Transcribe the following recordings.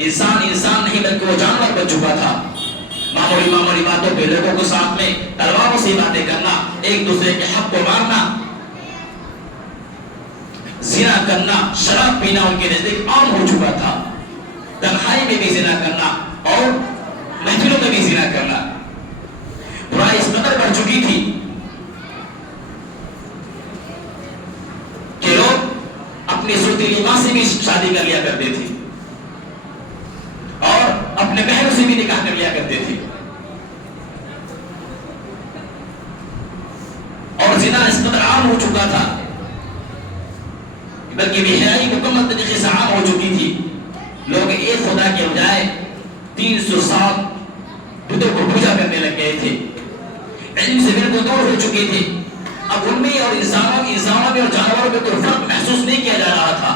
انسان نہیں بلکہ وہ جانور بن چکا تھا. معمولی باتوں پہ لوگوں کو ساتھ میں تلواروں سے باتیں کرنا، ایک دوسرے کے حق کو مارنا، زنا کرنا، شراب پینا ان کے نزدیک عام ہو چکا تھا. تنہائی میں بھی زنا کرنا اور محفلوں میں بھی زنا کرنا. برائی اس قدر بڑھ چکی تھی کہ لوگ اپنی سوتیلی ماں سے بھی شادی کر لیا کرتے تھے اور اپنے بہنوں سے بھی نکاح کر لیا کرتے تھے. اور زنا اس قدر عام ہو چکا تھا بلکہ بے حیائی مکمل طریقے سے عام ہو چکی تھی. لوگ ایک خدا کے بجائے 307 بتوں کو پوجا کرنے لگ گئے تھے. علم سے بالکل دور ہو چکے تھے. اب ان میں اور انسانوں میں اور جانوروں میں کوئی فرق محسوس نہیں کیا جا رہا تھا.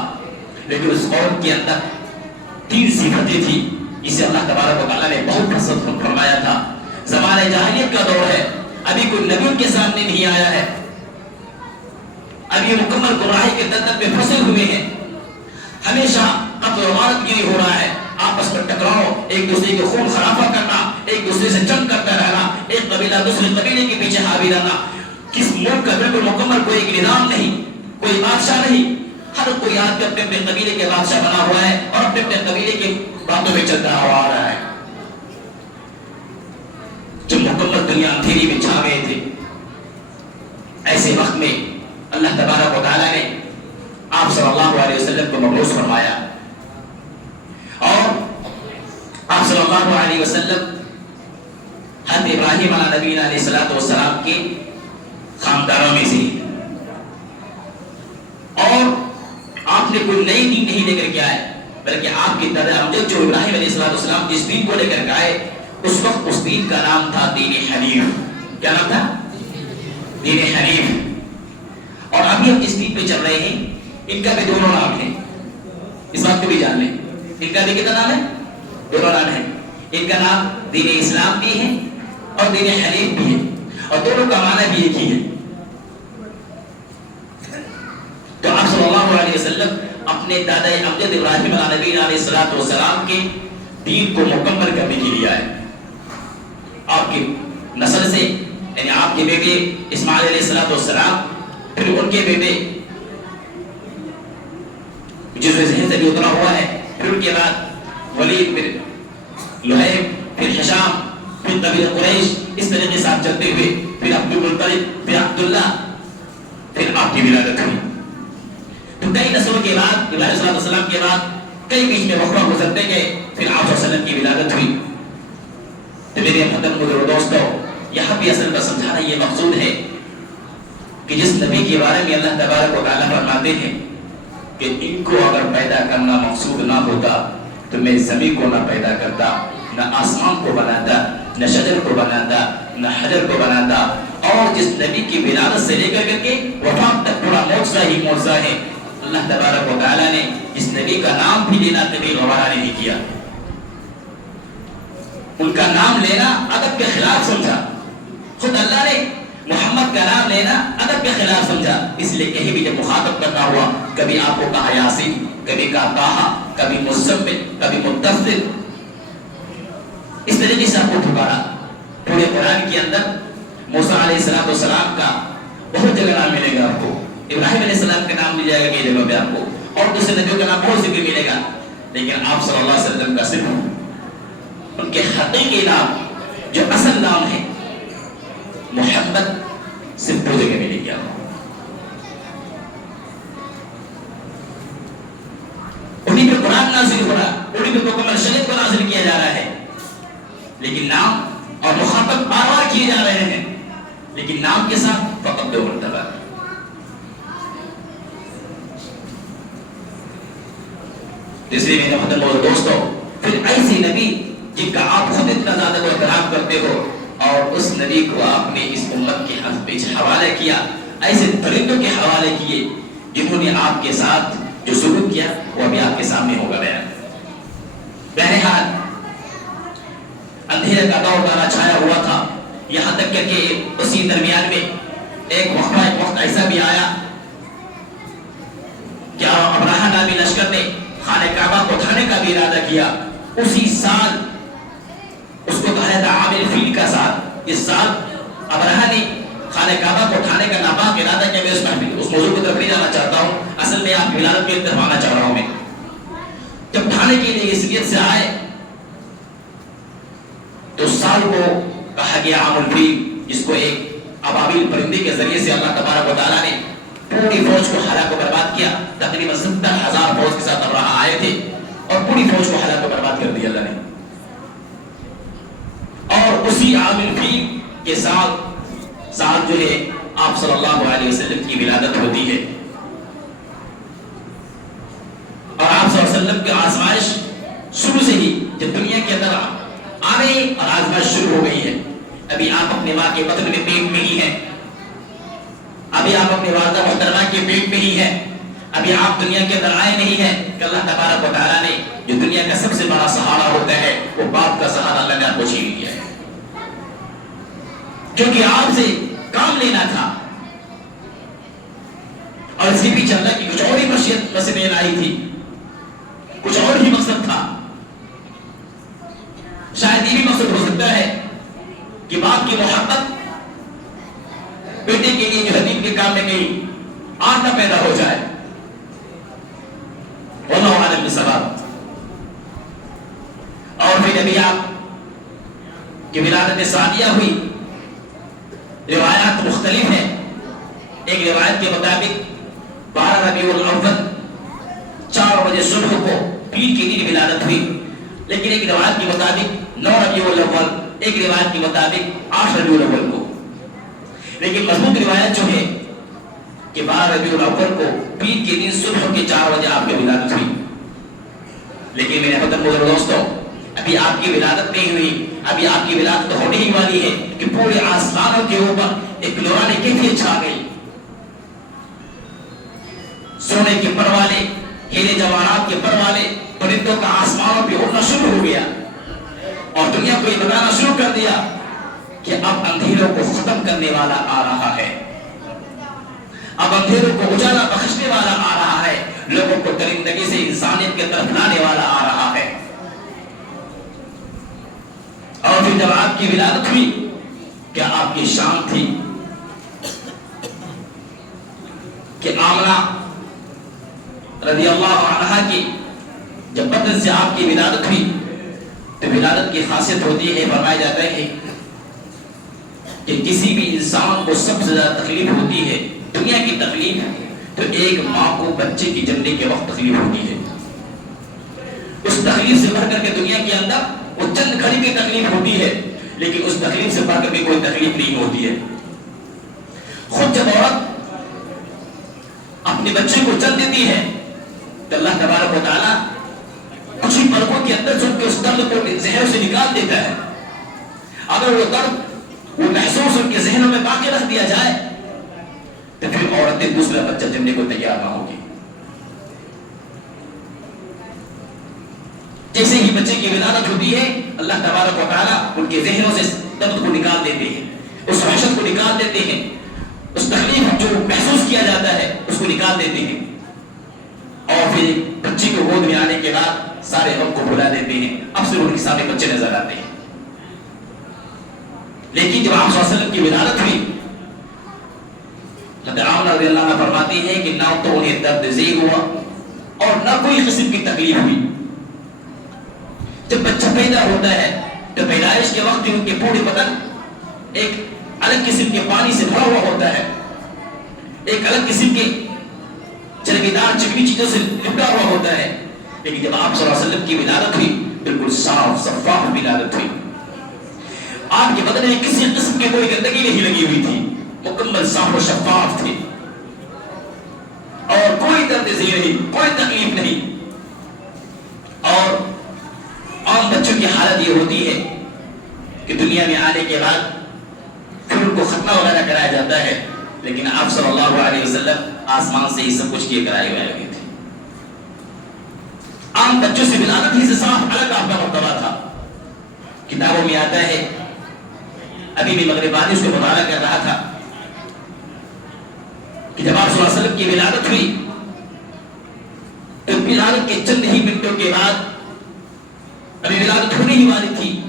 لیکن اس قوم کے اندر 3 صفتیں تھی جسے اللہ تبارک و تعالیٰ نے بہت پسند فرمایا تھا. زمانہ جاہلیت کا دور ہے، ابھی کوئی نبی ان کے سامنے نہیں آیا ہے، ابھی یہ مکمل گمراہی کے دلدل میں پھنسے ہوئے ہیں. ہمیشہ قتل و غارت گیری ہو رہا ہے، آپس میں ٹکراؤ، ایک دوسرے کے خون خرافہ کرنا، ایک دوسرے سے جنگ کرتا رہنا، ایک قبیلہ دوسرے قبیلے کے پیچھے حاوی رہنا. کس ملک کا بالکل مکمل کوئی ایک نظام نہیں، کوئی بادشاہ نہیں. ہر کوئی آدمی اپنے اپنے قبیلے کے بادشاہ بنا ہوا ہے اور اپنے اپنے قبیلے کی باتوں میں چلتا ہوا آ رہا ہے. جب مکمل دنیا اندھیری میں چھا گئے تھے، ایسے وقت میں اللہ تبارک و تعالیٰ نے آپ صلی اللہ علیہ وسلم کو مبعوث فرمایا اور آپ صلی اللہ علیہ وسلم حضرت ابراہیم علیہ نبی علیہ السلام کے خاندانوں میں سے، اور آپ نے کوئی نئی دین نہیں لے کر کے آئے بلکہ آپ کی دادا امجد جو ابراہیم علیہ السلام جس دین کو لے کر کے آئے اس وقت اس دین کا نام تھا دین حنیف. کیا نام تھا؟ دین حنیف. اور ابھی ہم جس دین پہ چل رہے ہیں ان کا بھی دونوں نام ہیں، اس بات کو بھی جان لیں. ان کا بھی کتنا نام ہے؟ دونوں نام ہے. ان کا نام دین اسلام بھی ہے اور دین حنیف بھی ہے، اور دونوں کا معنی بھی ایک ہی ہے. تو آپ صلی اللہ علیہ وسلم اپنے دادا امجد ابراہیم علیہ نبی علیہ السلام کے دین کو مکمل کرنے کے لیے آئے. آپ کی نسل سے یعنی آپ کے بیٹے اسماعیل علیہ السلام، پھر ان کے بیٹے جس ذہن سے بھی اترا ہوا ہے، پھر ان کے بعد ولید، پھر لہیب، پھر حشام، پھر قبیلہ قریش، اس طریقے سے آپ چلتے ہوئے پھر عبد المطلب، پھر عبداللہ، پھر آپ کی ولادت ہوئی. تو کئی نسلوں کے بعد ابراہیم صلی اللہ علیہ وسلم کے بعد کئی بیچ میں وقفہ گزرتے گئے، پھر آپ صلی اللہ علیہ وسلم کی ولادت ہوئی. تو میرے محترم بزرگ دوستو، یہاں بھی اصل کا سمجھانا یہ مقصود ہے کہ جس نبی کے بارے میں اللہ تبارک و تعالیٰ فرماتے ہیں کہ ان کو اگر پیدا کرنا مقصود نہ ہوتا تو میں زمین کو نہ پیدا کرتا، نہ آسمان کو بناتا، نہ شجر کو بناتا، نہ حجر کو بناتا. اور جس نبی کی ولادت سے لے کر کے وفات تک پورا معجزہ ہی معجزہ ہے. اللہ تبارک و تعالیٰ نے اس نبی کا نام بھی لینا کبھی گوارا نہیں کیا. ان کا نام لینا ادب کے خلاف سمجھا. خود اللہ نے محمد کا نام لینا ادب کے خلاف سمجھا. اس لیے کہیں بھی جب مخاطب کرنا ہوا، کبھی آپ کو کہا یاسین، کبھی کہا طٰہٰ، کبھی مزمل، کبھی مدثر، اس طریقے سے آپ کو پکارا. پورے قرآن کے اندر موسیٰ علیہ السلام کا بہت جگہ نام ملے گا آپ کو. ابراہیم علیہ السلام کا نام مل جائے گا کئی جگہ پہ آپ کو، اور دوسرے نبیوں کا نام بہت ذکر ملے گا. لیکن آپ صلی اللہ علیہ وسلم کا صرف ان کے حقیقی نام جو اصل نام ہے محمد، صرف 2 جگہ ملے گا. انہیں پہ قرآن نازل ہو رہا، انہیں پہ مکمل شریعت کو نازل کیا جا رہا ہے، لیکن نام اور مخاطب بار بار کیے جا رہے ہیں، لیکن نام کے ساتھ فقط 2 مرتبہ. اس لیے میرے محترم دوستو، پھر ایسے نبی جن کا آپ خود اتنا زیادہ کو احترام کرتے ہو اور اس نبی کو آپ نے اس امت کے حوالے کیا، ایسے پرندوں کے حوالے کیے جنہوں نے آپ کے ساتھ جو سلوک کیا وہ ابھی آپ کے سامنے ہوگا بیان. بہرحال اندھیرے کا دور دارا چھایا ہوا تھا، یہاں تک کہ اسی درمیان میں ایک وقت ایسا بھی آیا کہ ابراہیم نامی لشکر نے خانہ کعبہ کو اٹھانے کا بھی ارادہ کیا. اسی سال اس کو کہا جاتا عام الفیل کا سال. اس سال ابرہہ نے خانہ کعبہ کو اٹھانے کا ناپاک ارادہ کیا. میں اس موضوع کو طرف نہیں جانا چاہتا ہوں, اصل میں آپ کی ولادت کی طرف آنا چاہ رہا ہوں. میں جب اٹھانے کے لیے اس نیت سے آئے تو سال کو کہا گیا عام الفیل, جس کو ایک ابابیل پرندے کے ذریعے سے اللہ تبارک و تعالیٰ نے پوری فوج کو ہلاک و برباد کیا. تقریباً 70,000 فوج کے ساتھ ابرہہ آئے تھے اور پوری فوج کو ہلاک و برباد کر دیا اللہ نے. اور اسی عام الفیل کے سال جو ہے آپ صلی اللہ علیہ وسلم کی ولادت ہوتی ہے. اور آپ صلی اللہ علیہ وسلم کی آزمائش شروع سے ہی جب دنیا کے اندر آنے اور آزمائش شروع ہو گئی ہے. ابھی آپ اپنے ماں کے بطن میں پیٹ میں ہی ہیں, ابھی آپ اپنے والدہ محترمہ کے پیٹ میں ہی ہیں, ابھی آپ دنیا کے اندر آئے نہیں ہیں کہ اللہ تبارک و تعالیٰ نے جو دنیا کا سب سے بڑا سہارا ہوتا ہے وہ باپ کا سہارا اللہ نے آپ کو چھین لیا ہے. کیونکہ آپ سے کام لینا تھا اور اس کے پیچھے اللہ کی کچھ اور ہی مقصد آئی تھی, کچھ اور ہی مقصد تھا. شاید یہ بھی مقصد ہو سکتا ہے کہ باپ کی محبت بیٹے کے لیے جو حدیث کے کام میں کہیں آگ نہ پیدا ہو جائے. واللہ اعلم بالصواب. اور پھر ابھی آپ کی ولادت ثانیہ ہوئی. روایات مختلف ہیں. ایک روایت کے مطابق 12 ربیع الاول 4 بجے صبح کو پیر کے دن ولادت ہوئی. لیکن ایک روایت کے مطابق 9 ربیع الاول, ایک روایت کے مطابق 8 ربیع الاول کو. لیکن مضبوط روایت جو ہے کہ 12 ربیع الاول کو پیر کے دن صبح کے 4 بجے آپ کی ولادت ہوئی. لیکن میرے محترم دوستوں, ابھی آپ کی ولادت نہیں ہوئی, ابھی آپ کی ولادت ہونے ہی والی ہے کہ پورے آسمانوں کے اوپر ایک نورانی کیفیت چھا گئی. سونے کے پر والے, ہیرے جواہرات کے پر والے پرندوں کا آسمانوں پہ اڑنا شروع ہو گیا اور دنیا کو یہ بتانا شروع کر دیا کہ اب اندھیروں کو ختم کرنے والا آ رہا ہے, اب اندھیروں کو اجالا بخشنے والا آ رہا ہے, لوگوں کو درندگی سے انسانیت کی طرف لانے والا آ رہا ہے. اور پھر جب آپ کی ولادت ہوئی, کیا آپ کی شان تھی کہ آمنہ رضی اللہ عنہا کی جب بدن سے آپ کی ولادت ہوئی تو ولادت کی خاصیت ہوتی ہے, فرمایا جاتا ہے کہ کسی بھی انسان کو سب سے زیادہ تکلیف ہوتی ہے دنیا کی تکلیف تو ایک ماں کو بچے کی جننے کے وقت تکلیف ہوتی ہے. اس تکلیف سے بڑھ کر کے دنیا کے اندر وہ چند گھڑی کی تکلیف ہوتی ہے, لیکن اس تکلیف سے بڑھ کر کے کوئی تکلیف نہیں ہوتی ہے. خود جب عورت اپنے بچے کو جن دیتی ہے تو اللہ تبارک و تعالیٰ کچھ ہی پلکوں کے اندر کے اس درد کو ذہن سے نکال دیتا ہے. اگر وہ درد وہ محسوس ان کے ذہنوں میں باقی رکھ دیا جائے تو پھر عورتیں دوسرا بچہ جننے کو تیار نہ ہوگی. جیسے ہی بچے کی ولادت ہوتی ہے اللہ تبارک و تعالیٰ ان کے ذہنوں سے درد کو نکال دیتے ہیں, اس وحشت کو نکال دیتے ہیں, اس تکلیف جو محسوس کیا جاتا ہے اس کو نکال دیتے ہیں. اور پھر بچے کو گود میں آنے کے بعد سارے غم کو بھلا دیتے ہیں, اب صرف ان کے سامنے بچے نظر آتے ہیں. لیکن جب آپ صلی اللہ علیہ وسلم کی ولادت ہوئی حضرت آمنہ رضی اللہ عنہ فرماتی ہے کہ نہ تو انہیں درد ذیل ہوا اور نہ کوئی قسم کی تکلیف ہوئی. جب بچہ پیدا ہوتا ہے تو پیدائش کے وقت ان کے پورے بدن ایک الگ قسم کے پانی سے بھرا ہوا ہوتا ہے, ایک الگ قسم کے چربیدار چکنی چیزوں سے لپٹا ہوا ہوتا ہے. لیکن جب آپ صلی اللہ علیہ وسلم کی ولادت ہوئی بالکل صاف شفاف ولادت ہوئی. آپ کے بدن میں کسی قسم کی کوئی گندگی نہیں لگی ہوئی تھی, مکمل صاف و شفاف تھی اور کوئی درد ذیل نہیں, کوئی تکلیف نہیں. اور عام بچوں کی حالت یہ ہوتی ہے کہ دنیا میں آنے کے بعد پھر ان کو ختنہ وغیرہ کرایا جاتا ہے, لیکن آپ صلی اللہ علیہ وسلم آسمان سے ہی سب کچھ کیے کرائے ہوئے لگے تھے. عام بچوں سے ولادت ہی سے صاف الگ آپ کا مرتبہ تھا. کتابوں میں آتا ہے, ابھی بھی مغرب بانی اس کو مطالعہ کر رہا تھا کہ جب آپ صلی اللہ علیہ وسلم کی ولادت ہوئی تو ولادت کے چند ہی منٹوں کے بعد ابھی ولادت ہونے ہی والی تھی